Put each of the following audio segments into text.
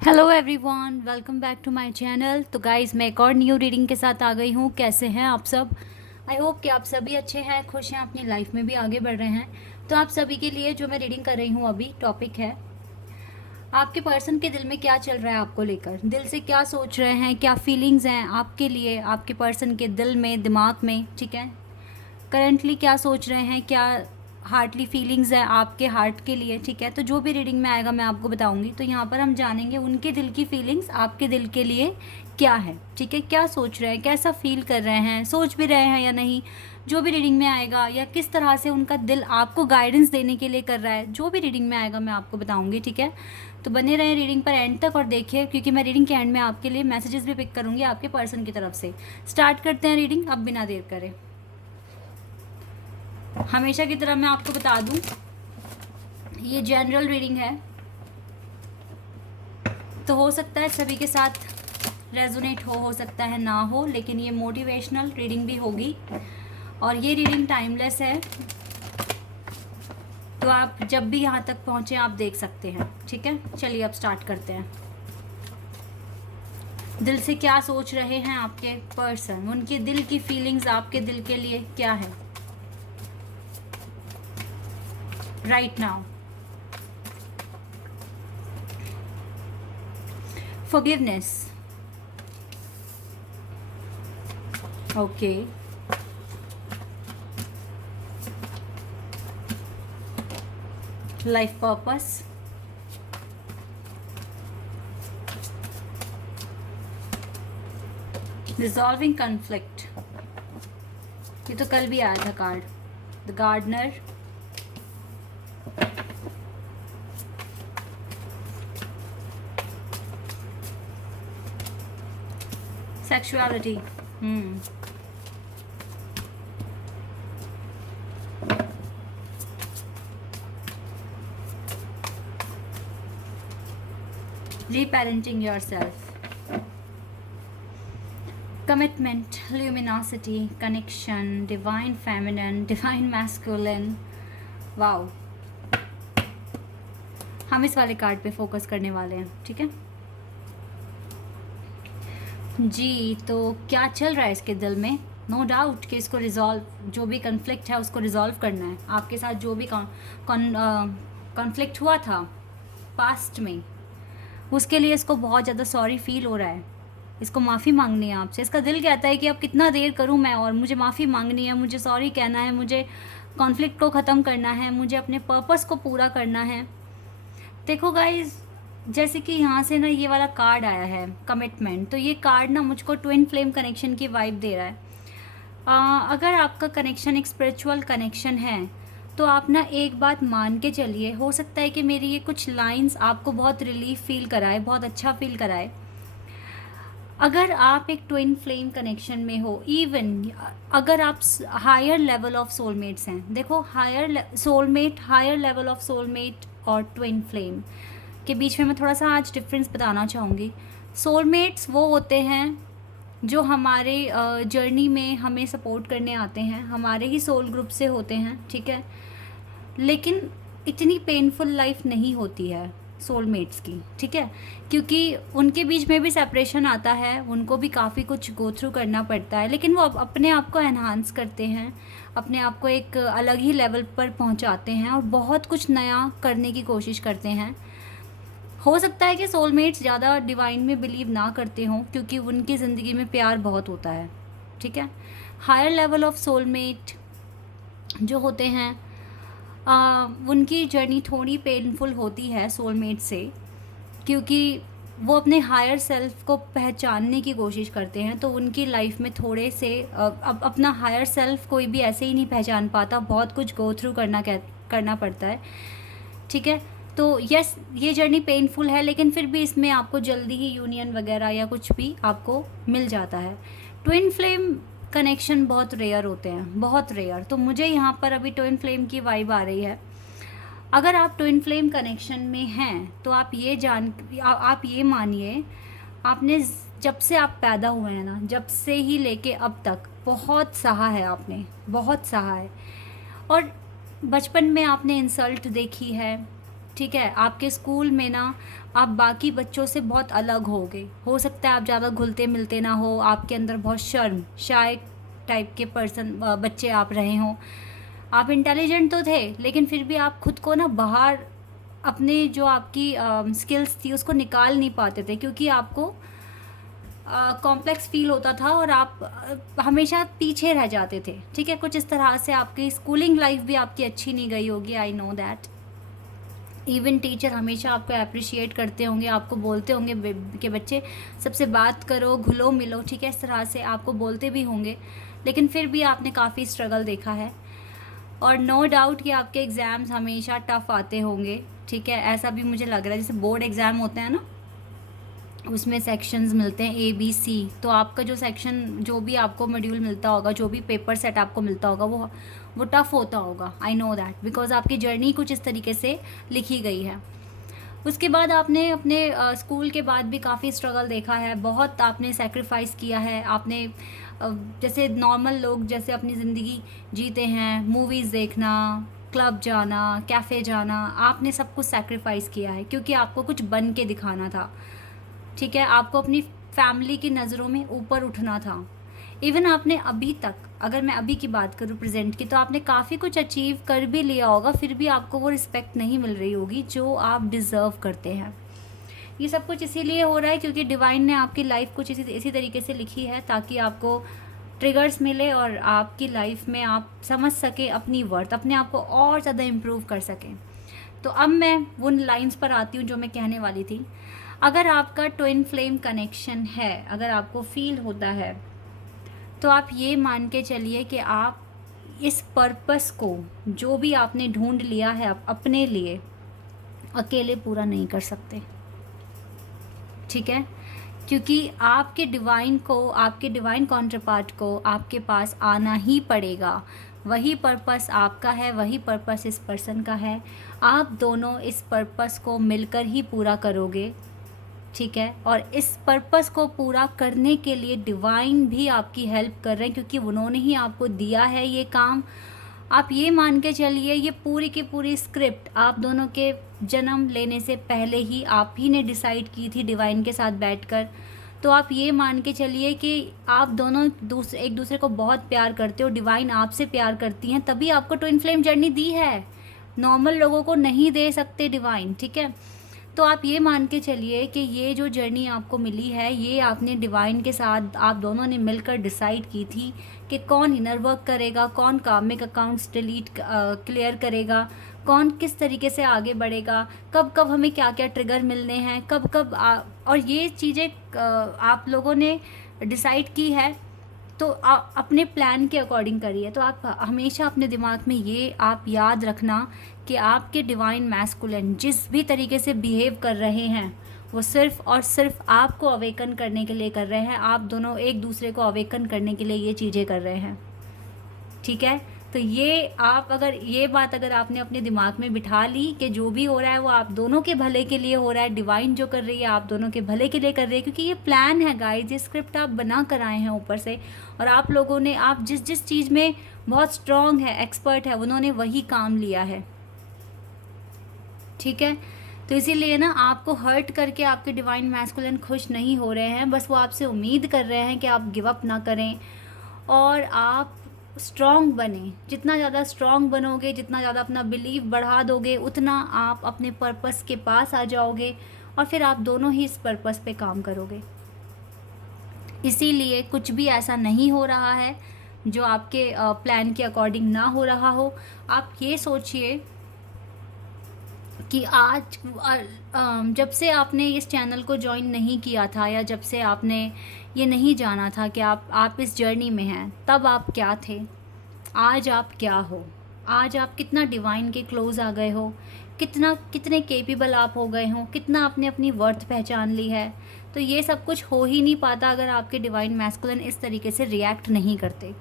Hello everyone, welcome back to my channel. तो guys, मैं एक और न्यू रीडिंग के साथ आ गई हूँ। कैसे हैं आप सब? आई होप कि आप सभी अच्छे हैं, खुश हैं, अपनी लाइफ में भी आगे बढ़ रहे हैं। तो आप सभी के लिए जो मैं रीडिंग कर रही हूँ अभी, टॉपिक है आपके पर्सन के दिल में क्या चल रहा है आपको लेकर। दिल से क्या सोच रहे हैं, क्या फीलिंग्स हैं आपके लिए, आपके पर्सन के दिल में, दिमाग में। ठीक है, करंटली क्या सोच रहे हैं, क्या हार्टली फीलिंग्स है आपके हार्ट के लिए। ठीक है, तो जो भी रीडिंग में आएगा मैं आपको बताऊंगी। तो यहाँ पर हम जानेंगे उनके दिल की फीलिंग्स आपके दिल के लिए क्या है। ठीक है, क्या सोच रहे हैं, कैसा फील कर रहे हैं, सोच भी रहे हैं या नहीं। जो भी रीडिंग में आएगा, या किस तरह से उनका दिल आपको गाइडेंस देने के लिए कर रहा है, जो भी रीडिंग में आएगा मैं आपको बताऊंगी। ठीक है, तो बने रहें रीडिंग पर एंड तक और देखिए, क्योंकि मैं रीडिंग के एंड में आपके लिए मैसेजेस भी पिक करूंगी आपके पर्सन की तरफ से। स्टार्ट करते हैं रीडिंग अब बिना देर करे। हमेशा की तरह मैं आपको बता दूं, ये जनरल रीडिंग है, तो हो सकता है सभी के साथ रेजोनेट हो सकता है ना हो, लेकिन ये मोटिवेशनल रीडिंग भी होगी और ये रीडिंग टाइमलेस है। तो आप जब भी यहाँ तक पहुँचे आप देख सकते हैं। ठीक है, चलिए अब स्टार्ट करते हैं। दिल से क्या सोच रहे हैं आपके पर्सन, उनके दिल की फीलिंग्स आपके दिल के लिए क्या है right now. forgiveness. Okay. Life purpose. Resolving conflict. ये तो कल भी आया था card, the gardener. Sexuality. Reparenting yourself. Commitment, luminosity, connection, divine feminine, divine masculine. Wow, हम इस वाले कार्ड पे फोकस करने वाले हैं। ठीक है जी, तो क्या चल रहा है इसके दिल में? नो डाउट कि इसको रिजॉल्व, जो भी कन्फ्लिक्ट है उसको रिजॉल्व करना है। आपके साथ जो भी कॉन्फ्लिक्ट हुआ था पास्ट में, उसके लिए इसको बहुत ज़्यादा सॉरी फील हो रहा है। इसको माफ़ी मांगनी है आपसे। इसका दिल कहता है कि अब कितना देर करूं मैं, और मुझे माफ़ी मांगनी है, मुझे सॉरी कहना है, मुझे कॉन्फ्लिक्ट को ख़त्म करना है, मुझे अपने पर्पस को पूरा करना है। देखो गाइज, जैसे कि यहाँ से ना ये वाला कार्ड आया है कमिटमेंट, तो ये कार्ड ना मुझको ट्विन फ्लेम कनेक्शन की वाइब दे रहा है। अगर आपका कनेक्शन एक स्पिरिचुअल कनेक्शन है तो आप ना एक बात मान के चलिए, हो सकता है कि मेरी ये कुछ लाइंस आपको बहुत रिलीफ फील कराए, बहुत अच्छा फील कराए। अगर आप एक ट्विन फ्लेम कनेक्शन में हो, इवन अगर आप हायर लेवल ऑफ सोलमेट्स हैं, देखो higher soulmate, higher level of soulmate और ट्विन फ्लेम के बीच में मैं थोड़ा सा आज डिफरेंस बताना चाहूँगी। सोलमेट्स वो होते हैं जो हमारे जर्नी में हमें सपोर्ट करने आते हैं, हमारे ही सोल ग्रुप से होते हैं। ठीक है, लेकिन इतनी पेनफुल लाइफ नहीं होती है सोलमेट्स की। ठीक है, क्योंकि उनके बीच में भी सेपरेशन आता है, उनको भी काफ़ी कुछ गो थ्रू करना पड़ता है, लेकिन वो अपने आप को एनहांस करते हैं, अपने आप को एक अलग ही लेवल पर पहुंचाते हैं और बहुत कुछ नया करने की कोशिश करते हैं। हो सकता है कि सोलमेट्स ज़्यादा डिवाइन में बिलीव ना करते हों, क्योंकि उनकी ज़िंदगी में प्यार बहुत होता है। ठीक है, हायर लेवल ऑफ सोलमेट जो होते हैं, उनकी जर्नी थोड़ी पेनफुल होती है सोलमेट से, क्योंकि वो अपने हायर सेल्फ को पहचानने की कोशिश करते हैं। तो उनकी लाइफ में थोड़े से अब अपना हायर सेल्फ कोई भी ऐसे ही नहीं पहचान पाता, बहुत कुछ गो थ्रू करना पड़ता है। ठीक है, तो यस, ये जर्नी पेनफुल है, लेकिन फिर भी इसमें आपको जल्दी ही यूनियन वगैरह या कुछ भी आपको मिल जाता है। ट्विन फ्लेम कनेक्शन बहुत रेयर होते हैं, बहुत रेयर। तो मुझे यहाँ पर अभी ट्विन फ्लेम की वाइब आ रही है। अगर आप ट्विन फ्लेम कनेक्शन में हैं तो आप आप ये मानिए, आपने जब से आप पैदा हुए हैं ना, जब से ही लेके अब तक बहुत सहा है, आपने बहुत सहा है। और बचपन में आपने इंसल्ट देखी है, ठीक है, आपके स्कूल में ना आप बाकी बच्चों से बहुत अलग होगे, हो सकता है आप ज़्यादा घुलते मिलते ना हो, आपके अंदर बहुत शर्म शाय टाइप के बच्चे आप रहे हों। आप इंटेलिजेंट तो थे, लेकिन फिर भी आप खुद को ना बाहर अपने जो आपकी स्किल्स थी उसको निकाल नहीं पाते थे, क्योंकि आपको कॉम्प्लेक्स फील होता था और आप हमेशा पीछे रह जाते थे। ठीक है, कुछ इस तरह से आपकी स्कूलिंग लाइफ भी आपकी अच्छी नहीं गई होगी, I know that. Even teacher हमेशा आपको अप्रिशिएट करते होंगे, आपको बोलते होंगे कि बच्चे सबसे बात करो, घुलो मिलो, ठीक है, इस तरह से आपको बोलते भी होंगे, लेकिन फिर भी आपने काफ़ी स्ट्रगल देखा है। और नो डाउट कि आपके एग्ज़ाम्स हमेशा टफ़ आते होंगे, ठीक है, ऐसा भी मुझे लग रहा है। जैसे बोर्ड एग्ज़ाम होते हैं ना, उसमें सेक्शंस मिलते हैं A B C, तो आपका जो सेक्शन, जो भी आपको मॉड्यूल मिलता होगा, जो भी पेपर सेट आपको मिलता होगा, वो टफ़ होता होगा, आई नो दैट, बिकॉज आपकी जर्नी कुछ इस तरीके से लिखी गई है। उसके बाद आपने अपने स्कूल के बाद भी काफ़ी स्ट्रगल देखा है, बहुत आपने सेक्रीफाइस किया है। आपने जैसे नॉर्मल लोग जैसे अपनी ज़िंदगी जीते हैं, मूवीज़ देखना, क्लब जाना, कैफ़े जाना, आपने सब कुछ सेक्रीफाइस किया है, क्योंकि आपको कुछ बन के दिखाना था। ठीक है, आपको अपनी फैमिली की नज़रों में ऊपर उठना था। इवन आपने अभी तक, अगर मैं अभी की बात करूँ प्रेजेंट की, तो आपने काफ़ी कुछ अचीव कर भी लिया होगा, फिर भी आपको वो रिस्पेक्ट नहीं मिल रही होगी जो आप डिज़र्व करते हैं। ये सब कुछ इसीलिए हो रहा है क्योंकि डिवाइन ने आपकी लाइफ कुछ इसी तरीके से लिखी है, ताकि आपको ट्रिगर्स मिले और आपकी लाइफ में आप समझ सकें अपनी वर्थ, अपने आप को और ज़्यादा इम्प्रूव कर सकें। तो अब मैं उन लाइंस पर आती हूँ जो मैं कहने वाली थी। अगर आपका ट्विन फ्लेम कनेक्शन है, अगर आपको फील होता है, तो आप ये मान के चलिए कि आप इस पर्पस को, जो भी आपने ढूंढ लिया है अपने लिए, अकेले पूरा नहीं कर सकते। ठीक है, क्योंकि आपके डिवाइन को, आपके डिवाइन कॉन्ट्रपार्ट को आपके पास आना ही पड़ेगा। वही पर्पस आपका है, वही पर्पस इस पर्सन का है। आप दोनों इस पर्पस को मिलकर ही पूरा करोगे। ठीक है, और इस पर्पस को पूरा करने के लिए डिवाइन भी आपकी हेल्प कर रहे हैं, क्योंकि उन्होंने ही आपको दिया है ये काम। आप ये मान के चलिए, ये पूरी की पूरी स्क्रिप्ट आप दोनों के जन्म लेने से पहले ही आप ही ने डिसाइड की थी डिवाइन के साथ बैठकर। तो आप ये मान के चलिए कि आप दोनों एक दूसरे को बहुत प्यार करते हो, डिवाइन आपसे प्यार करती हैं, तभी आपको ट्विन फ्लेम जर्नी दी है। नॉर्मल लोगों को नहीं दे सकते डिवाइन। ठीक है, तो आप ये मान के चलिए कि ये जो जर्नी आपको मिली है, ये आपने डिवाइन के साथ आप दोनों ने मिलकर डिसाइड की थी कि कौन इनर वर्क करेगा, कौन कार्मिक अकाउंट्स क्लियर करेगा, कौन किस तरीके से आगे बढ़ेगा, कब कब हमें क्या क्या ट्रिगर मिलने हैं, कब कब और ये चीज़ें आप लोगों ने डिसाइड की है। तो आप अपने प्लान के अकॉर्डिंग करिए। तो आप हमेशा अपने दिमाग में ये आप याद रखना कि आपके डिवाइन मैस्कुलिन जिस भी तरीके से बिहेव कर रहे हैं, वो सिर्फ़ और सिर्फ आपको अवेकन करने के लिए कर रहे हैं। आप दोनों एक दूसरे को अवेकन करने के लिए ये चीज़ें कर रहे हैं। ठीक है, तो ये आप अगर ये बात अगर आपने अपने दिमाग में बिठा ली कि जो भी हो रहा है वो आप दोनों के भले के लिए हो रहा है, डिवाइन जो कर रही है आप दोनों के भले के लिए कर रही है, क्योंकि ये प्लान है गाइस, ये स्क्रिप्ट आप बना कर आए हैं ऊपर से, और आप लोगों ने, आप जिस चीज़ में बहुत स्ट्रॉन्ग है, एक्सपर्ट है, उन्होंने वही काम लिया है। ठीक है, तो इसीलिए ना आपको हर्ट करके आपके डिवाइन मैस्कुलिन खुश नहीं हो रहे हैं, बस वो आपसे उम्मीद कर रहे हैं कि आप गिव अप ना करें और आप स्ट्रॉन्ग बने। जितना ज़्यादा स्ट्रॉन्ग बनोगे, जितना ज़्यादा अपना बिलीव बढ़ा दोगे, उतना आप अपने पर्पस के पास आ जाओगे और फिर आप दोनों ही इस पर्पस पे काम करोगे। इसीलिए कुछ भी ऐसा नहीं हो रहा है जो आपके प्लान के अकॉर्डिंग ना हो रहा हो। आप ये सोचिए कि आज जब से आपने इस चैनल को ज्वाइन नहीं किया था, या जब से आपने ये नहीं जाना था कि आप इस जर्नी में हैं, तब आप क्या थे, आज आप क्या हो, आज आप कितना डिवाइन के क्लोज आ गए हो, कितने केपेबल आप हो गए हो, कितना आपने अपनी वर्थ पहचान ली है। तो ये सब कुछ हो ही नहीं पाता अगर आपके डिवाइन मैस्कुलिन इस तरीके से रिएक्ट नहीं करते।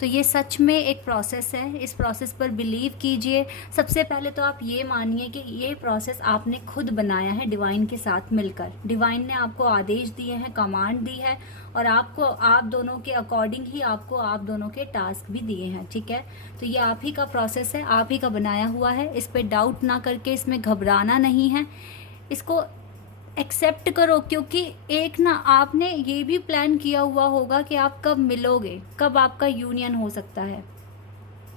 तो ये सच में एक प्रोसेस है, इस प्रोसेस पर बिलीव कीजिए। सबसे पहले तो आप ये मानिए कि ये प्रोसेस आपने खुद बनाया है डिवाइन के साथ मिलकर। डिवाइन ने आपको आदेश दिए हैं, कमांड दी है, और आपको आप दोनों के अकॉर्डिंग ही आपको आप दोनों के टास्क भी दिए हैं, ठीक है। तो ये आप ही का प्रोसेस है, आप ही का बनाया हुआ है, इस पर डाउट ना करके इसमें घबराना नहीं है, इसको एक्सेप्ट करो। क्योंकि एक ना आपने ये भी प्लान किया हुआ होगा कि आप कब मिलोगे, कब आपका यूनियन हो सकता है,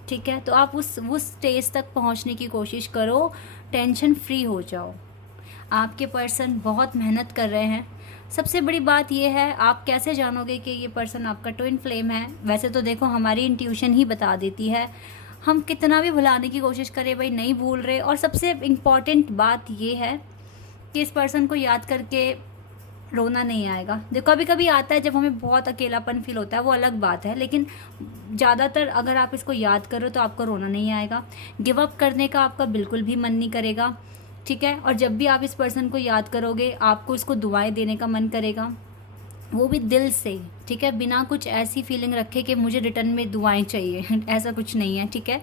ठीक है। तो आप उस स्टेज तक पहुंचने की कोशिश करो, टेंशन फ्री हो जाओ। आपके पर्सन बहुत मेहनत कर रहे हैं। सबसे बड़ी बात ये है, आप कैसे जानोगे कि ये पर्सन आपका ट्विन फ्लेम है? वैसे तो देखो, हमारी इंट्यूशन ही बता देती है, हम कितना भी भुलाने की कोशिश करें भाई नहीं भूल रहे। और सबसे इम्पॉर्टेंट बात ये है कि इस पर्सन को याद करके रोना नहीं आएगा। देखो कभी कभी आता है जब हमें बहुत अकेलापन फील होता है, वो अलग बात है, लेकिन ज़्यादातर अगर आप इसको याद करो तो आपको रोना नहीं आएगा। गिव अप करने का आपका बिल्कुल भी मन नहीं करेगा, ठीक है। और जब भी आप इस पर्सन को याद करोगे, आपको इसको दुआएं देने का मन करेगा, वो भी दिल से, ठीक है, बिना कुछ ऐसी फीलिंग रखे कि मुझे रिटर्न में दुआएं चाहिए ऐसा कुछ नहीं है, ठीक है।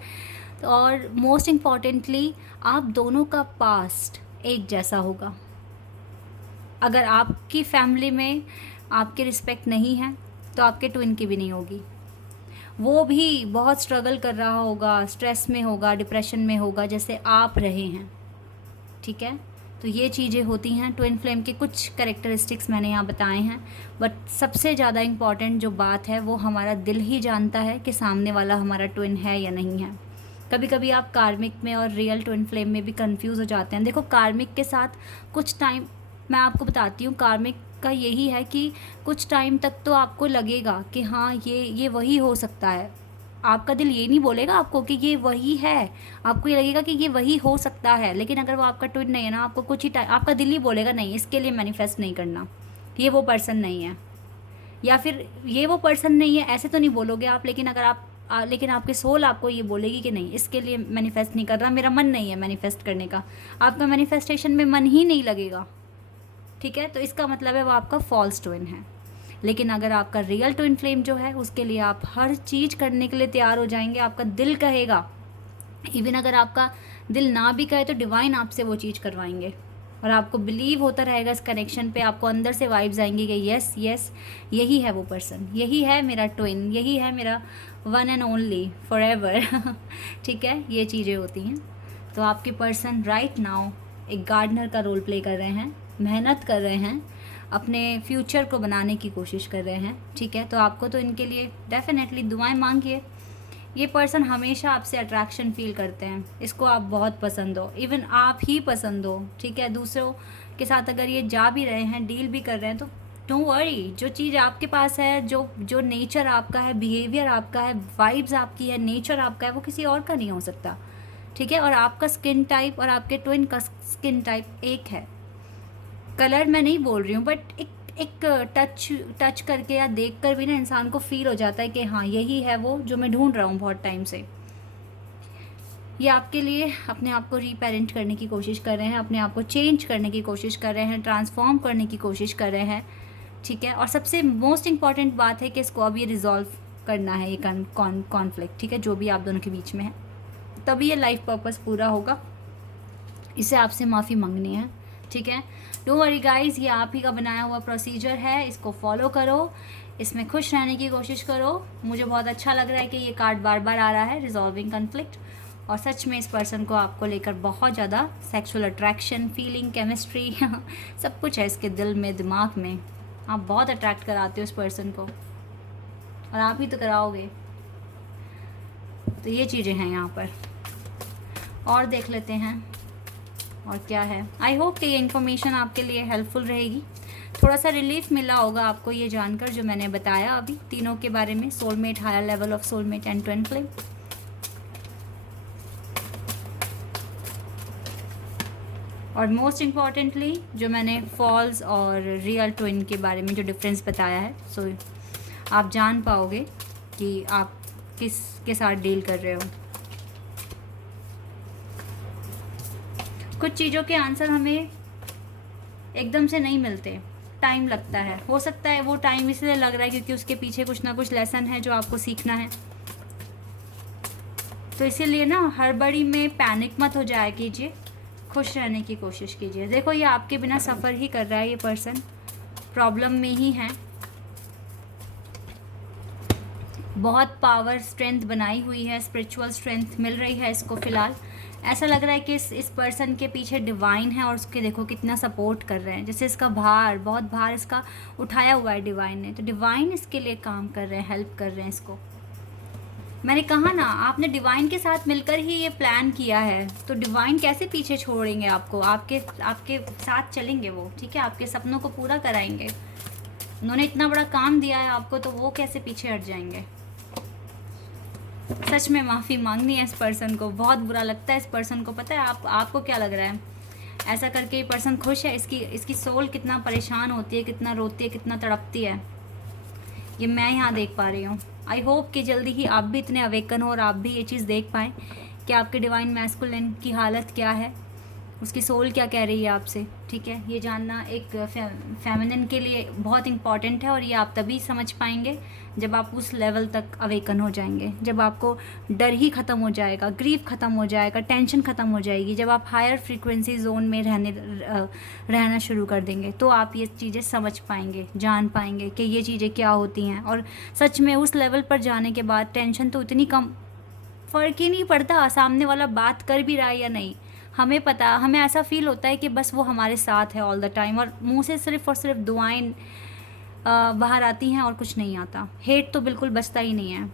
तो और मोस्ट इम्पॉर्टेंटली, आप दोनों का पास्ट एक जैसा होगा। अगर आपकी फैमिली में आपकी रिस्पेक्ट नहीं है तो आपके ट्विन की भी नहीं होगी। वो भी बहुत स्ट्रगल कर रहा होगा, स्ट्रेस में होगा, डिप्रेशन में होगा, जैसे आप रहे हैं, ठीक है। तो ये चीज़ें होती हैं। ट्विन फ्लेम के कुछ कैरेक्टरिस्टिक्स मैंने यहाँ बताए हैं, बट सबसे ज़्यादा इम्पॉर्टेंट जो बात है वो हमारा दिल ही जानता है कि सामने वाला हमारा ट्विन है या नहीं है। कभी कभी आप कार्मिक में और रियल ट्विन फ्लेम में भी कंफ्यूज हो जाते हैं। देखो कार्मिक के साथ कुछ टाइम, मैं आपको बताती हूँ, कार्मिक का यही है कि कुछ टाइम तक तो आपको लगेगा कि हाँ ये वही हो सकता है। आपका दिल ये नहीं बोलेगा आपको कि ये वही है, आपको ये लगेगा कि ये वही हो सकता है, लेकिन अगर वो आपका ट्विन नहीं है ना, आपको कुछ ही टाइम आपका दिल ही बोलेगा नहीं, इसके लिए मैनिफेस्ट नहीं करना, ये वो पर्सन नहीं है, या फिर ये वो पर्सन नहीं है ऐसे तो नहीं बोलोगे आप, लेकिन अगर आप लेकिन आपकी सोल आपको ये बोलेगी कि नहीं, इसके लिए मैनिफेस्ट नहीं कर रहा, मेरा मन नहीं है मैनिफेस्ट करने का, आपका मैनिफेस्टेशन में मन ही नहीं लगेगा, ठीक है। तो इसका मतलब है वो आपका फॉल्स ट्विन है। लेकिन अगर आपका रियल ट्विन फ्लेम जो है, उसके लिए आप हर चीज़ करने के लिए तैयार हो जाएंगे, आपका दिल कहेगा, इवन अगर आपका दिल ना भी कहे तो डिवाइन आपसे वो चीज़ करवाएंगे, और आपको बिलीव होता रहेगा इस कनेक्शन पे, आपको अंदर से वाइब्स आएंगी कि यस यस यही है वो पर्सन, यही है मेरा ट्विन, यही है मेरा one and only for ever ठीक है, ये चीज़ें होती हैं। तो आपके पर्सन राइट नाउ एक गार्डनर का रोल प्ले कर रहे हैं, मेहनत कर रहे हैं, अपने फ्यूचर को बनाने की कोशिश कर रहे हैं, ठीक है। तो आपको तो इनके लिए डेफिनेटली दुआएं मांगिए। ये पर्सन हमेशा आपसे अट्रैक्शन फील करते हैं, इसको आप बहुत पसंद हो, इवन आप ही पसंद हो, ठीक है। दूसरों के साथ अगर ये जा भी रहे हैं, डील भी कर रहे हैं, तो डोंट वरी, जो चीज़ आपके पास है, जो नेचर आपका है, बिहेवियर आपका है, वाइब्स आपकी है, नेचर आपका है, वो किसी और का नहीं हो सकता, ठीक है। और आपका स्किन टाइप और आपके ट्विन का स्किन टाइप एक है। कलर मैं नहीं बोल रही हूँ, बट एक टच करके या देख कर भी ना इंसान को फील हो जाता है कि हाँ यही है वो जो मैं ढूंढ रहा हूँ बहुत टाइम से। ये आपके लिए अपने आप को रीपेरेंट करने की कोशिश कर रहे हैं, अपने आप को चेंज करने की कोशिश कर रहे हैं, ट्रांसफॉर्म करने की कोशिश कर रहे हैं, ठीक है। और सबसे मोस्ट इम्पॉर्टेंट बात है कि इसको अब ये रिजॉल्व करना है, ये कॉन्फ्लिक्ट, ठीक है, जो भी आप दोनों के बीच में है, तभी ये लाइफ पर्पस पूरा होगा। इसे आपसे माफ़ी मांगनी है, ठीक है। डोंट वरी गाइस, ये आप ही का बनाया हुआ प्रोसीजर है, इसको फॉलो करो, इसमें खुश रहने की कोशिश करो। मुझे बहुत अच्छा लग रहा है कि ये कार्ड बार बार आ रहा है, रिजॉल्विंग कन्फ्लिक्ट, और सच में इस पर्सन को आपको लेकर बहुत ज़्यादा सेक्सुअल अट्रैक्शन, फीलिंग, केमिस्ट्री सब कुछ है इसके दिल में, दिमाग में। आप बहुत अट्रैक्ट कराते हो इस पर्सन को, और आप ही तो कराओगे। तो ये चीज़ें हैं यहाँ पर, और देख लेते हैं और क्या है। आई होप कि ये इन्फॉर्मेशन आपके लिए हेल्पफुल रहेगी, थोड़ा सा रिलीफ मिला होगा आपको ये जानकर जो मैंने बताया अभी तीनों के बारे में, soulmate, higher level of soulmate and twin flame. और मोस्ट इम्पॉर्टेंटली जो मैंने फॉल्स और रियल ट्विन के बारे में जो डिफरेंस बताया है, सो आप जान पाओगे कि आप किसके साथ डील कर रहे हो। कुछ चीज़ों के आंसर हमें एकदम से नहीं मिलते, टाइम लगता है। हो सकता है वो टाइम इसलिए लग रहा है क्योंकि उसके पीछे कुछ ना कुछ लेसन है जो आपको सीखना है, तो इसीलिए ना हड़बड़ी में पैनिक मत हो जाया कीजिए, खुश रहने की कोशिश कीजिए। देखो ये आपके बिना सफ़र ही कर रहा है, ये पर्सन प्रॉब्लम में ही है, बहुत पावर स्ट्रेंथ बनाई हुई है, स्पिरिचुअल स्ट्रेंथ मिल रही है इसको फ़िलहाल। ऐसा लग रहा है कि इस पर्सन के पीछे डिवाइन है और उसके देखो कितना सपोर्ट कर रहे हैं, जैसे इसका भार, बहुत भार इसका उठाया हुआ है डिवाइन ने, तो डिवाइन इसके लिए काम कर रहे हैं, हेल्प कर रहे हैं इसको। मैंने कहा ना, आपने डिवाइन के साथ मिलकर ही ये प्लान किया है, तो डिवाइन कैसे पीछे छोड़ेंगे आपको, आपके साथ चलेंगे वो, ठीक है, आपके सपनों को पूरा कराएंगे। उन्होंने इतना बड़ा काम दिया है आपको, तो वो कैसे पीछे हट जाएंगे। सच में माफ़ी मांगनी है इस पर्सन को, बहुत बुरा लगता है इस पर्सन को। पता है आपको क्या लग रहा है, ऐसा करके ये पर्सन खुश है, इसकी सोल कितना परेशान होती है, कितना रोती है, कितना तड़पती है, ये मैं यहाँ देख पा रही हूँ। आई होप कि जल्दी ही आप भी इतने अवेकन हो और आप भी ये चीज़ देख पाएँ कि आपके डिवाइन मैस्कुलिन की हालत क्या है, उसकी सोल क्या कह रही है आपसे, ठीक है। ये जानना एक फेमिनिन के लिए बहुत इम्पॉर्टेंट है, और ये आप तभी समझ पाएंगे जब आप उस लेवल तक अवेकन हो जाएंगे, जब आपको डर ही ख़त्म हो जाएगा, ग्रीफ ख़त्म हो जाएगा, टेंशन ख़त्म हो जाएगी, जब आप हायर फ्रीक्वेंसी जोन में रहना शुरू कर देंगे, तो आप ये चीज़ें समझ पाएंगे, जान पाएंगे कि ये चीज़ें क्या होती हैं। और सच में उस लेवल पर जाने के बाद टेंशन तो इतनी कम, फ़र्क ही नहीं पड़ता सामने वाला बात कर भी रहा है या नहीं, हमें पता, हमें ऐसा फील होता है कि बस वो हमारे साथ है ऑल द टाइम, और मुंह से सिर्फ़ और सिर्फ दुआएं बाहर आती हैं और कुछ नहीं आता। हेट तो बिल्कुल बचता ही नहीं है,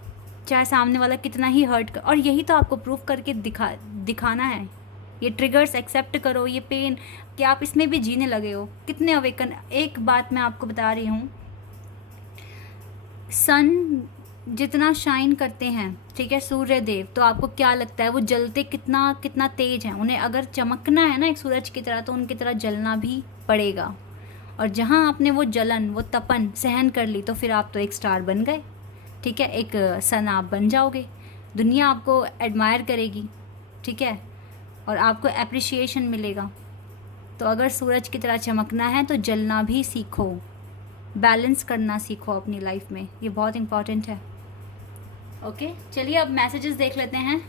चाहे सामने वाला कितना ही हर्ट कर, और यही तो आपको प्रूफ करके दिखाना है। ये ट्रिगर्स एक्सेप्ट करो, ये पेन कि आप इसमें भी जीने लगे हो, कितने अवेकन। एक बात मैं आपको बता रही हूँ, सन जितना शाइन करते हैं, ठीक है, सूर्य देव, तो आपको क्या लगता है वो जलते कितना कितना तेज हैं। उन्हें अगर चमकना है ना एक सूरज की तरह, तो उनकी तरह जलना भी पड़ेगा। और जहाँ आपने वो जलन, वो तपन सहन कर ली, तो फिर आप तो एक स्टार बन गए, ठीक है, एक सन आप बन जाओगे, दुनिया आपको एडमायर करेगी, ठीक है, और आपको एप्रिसिएशन मिलेगा। तो अगर सूरज की तरह चमकना है तो जलना भी सीखो, बैलेंस करना सीखो अपनी लाइफ में, ये बहुत इम्पॉर्टेंट है। ओके, चलिए अब मैसेजेस देख लेते हैं।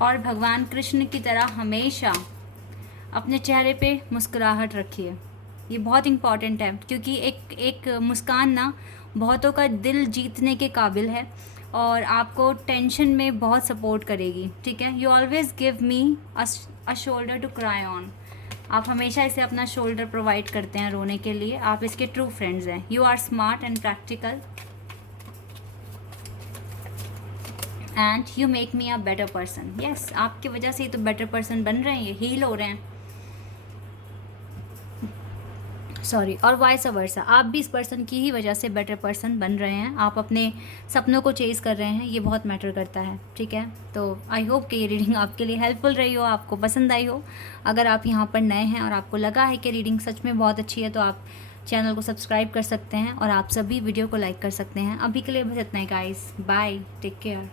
और भगवान कृष्ण की तरह हमेशा अपने चेहरे पे मुस्कुराहट रखिए, ये बहुत इम्पॉर्टेंट है, क्योंकि एक मुस्कान ना बहुतों का दिल जीतने के काबिल है, और आपको टेंशन में बहुत सपोर्ट करेगी, ठीक है। You always give me a shoulder to cry on, आप हमेशा इसे अपना शोल्डर प्रोवाइड करते हैं रोने के लिए, आप इसके ट्रू फ्रेंड्स हैं। You are smart and practical and you make me a better person. Yes, आपकी वजह से ही तो बेटर पर्सन बन रहे हैं, ये हील हो रहे हैं, सॉरी, और वाइस वर्सा, आप भी इस पर्सन की ही वजह से बेटर पर्सन बन रहे हैं, आप अपने सपनों को चेज़ कर रहे हैं, ये बहुत मैटर करता है, ठीक है। तो आई होप कि ये रीडिंग आपके लिए हेल्पफुल रही हो, आपको पसंद आई हो। अगर आप यहाँ पर नए हैं और आपको लगा है कि रीडिंग सच में बहुत अच्छी है, तो आप चैनल को सब्सक्राइब कर सकते हैं, और आप सभी वीडियो को लाइक कर सकते हैं। अभी के लिए बस इतना ही गाइस, बाय, टेक केयर।